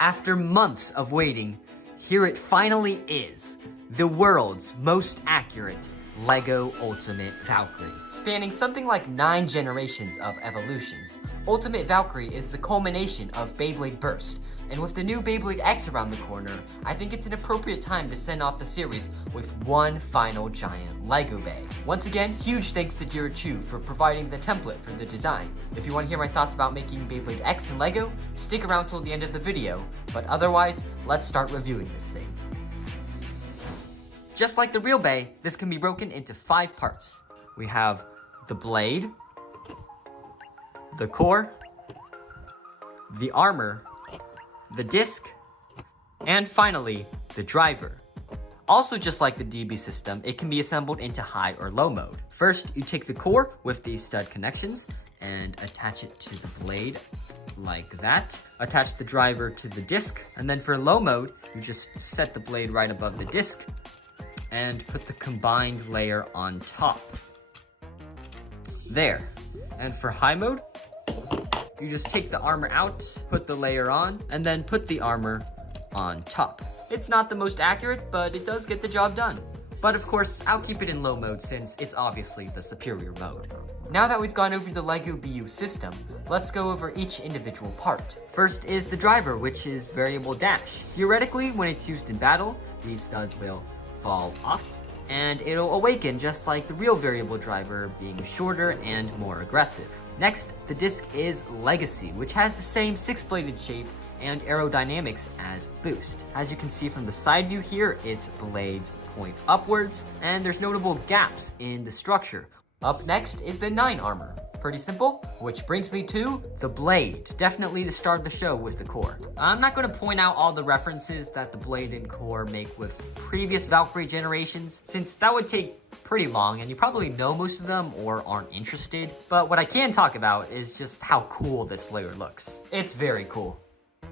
After months of waiting, here it finally is, the world's most accurate LEGO Ultimate Valkyrie. Spanning something like 9 generations of evolutions, Ultimate Valkyrie is the culmination of Beyblade Burst, and with the new Beyblade X around the corner, I think it's an appropriate time to send off the series with one final giant LEGO Bey. Once again, huge thanks to Jireh Choo for providing the template for the design. If you want to hear my thoughts about making Beyblade X and LEGO, stick around till the end of the video, but otherwise, let's start reviewing this thing. Just like the real Bey, this can be broken into 5 parts. We have the blade, the core, the armor, the disc, and finally, the driver. Also, just like the DB system, it can be assembled into high or low mode. First, you take the core with these stud connections and attach it to the blade like that. Attach the driver to the disc, and then for low mode, you just set the blade right above the disc and put the combined layer on top. There. And for high mode, you just take the armor out, put the layer on, and then put the armor on top. It's not the most accurate, but it does get the job done. But of course, I'll keep it in low mode since it's obviously the superior mode. Now that we've gone over the LEGO BU system, let's go over each individual part. First is the driver, which is variable dash. Theoretically, when it's used in battle, these studs will fall off, and it'll awaken just like the real variable driver, being shorter and more aggressive. Next, the disc is Legacy, which has the same 6-bladed shape and aerodynamics as Boost. As you can see from the side view here, its blades point upwards, and there's notable gaps in the structure. Up next is the 9 armor. Pretty simple, which brings me to the blade. Definitely the star of the show with the core. I'm not going to point out all the references that the blade and core make with previous Valkyrie generations, since that would take pretty long and you probably know most of them or aren't interested. But what I can talk about is just how cool this layer looks. It's very cool.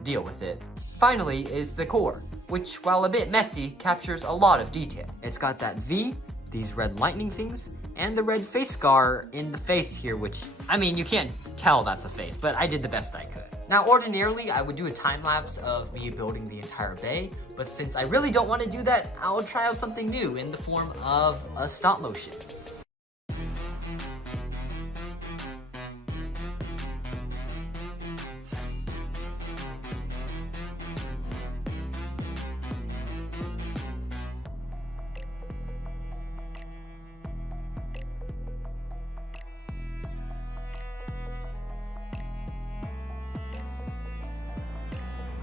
Deal with it. Finally is the core, which while a bit messy, captures a lot of detail. It's got that V, these red lightning things, and the red face scar in the face here, which, I mean, you can't tell that's a face, but I did the best I could. Now, ordinarily, I would do a time lapse of me building the entire Bey, but since I really don't want to do that, I'll try out something new in the form of a stop motion.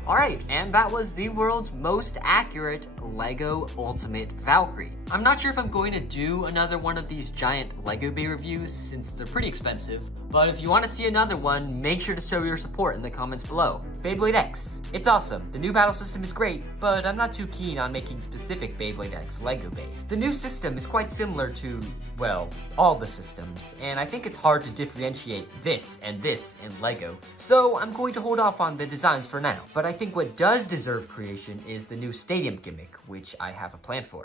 Alright, and that was the world's most accurate LEGO Ultimate Valkyrie. I'm not sure if I'm going to do another one of these giant LEGO Bey reviews since they're pretty expensive, but if you want to see another one, make sure to show your support in the comments below. Beyblade X. It's awesome. The new battle system is great, but I'm not too keen on making specific Beyblade X LEGO Beys. The new system is quite similar to, well, all the systems, and I think it's hard to differentiate this in LEGO, so I'm going to hold off on the designs for now. But I think what does deserve creation is the new stadium gimmick, which I have a plan for.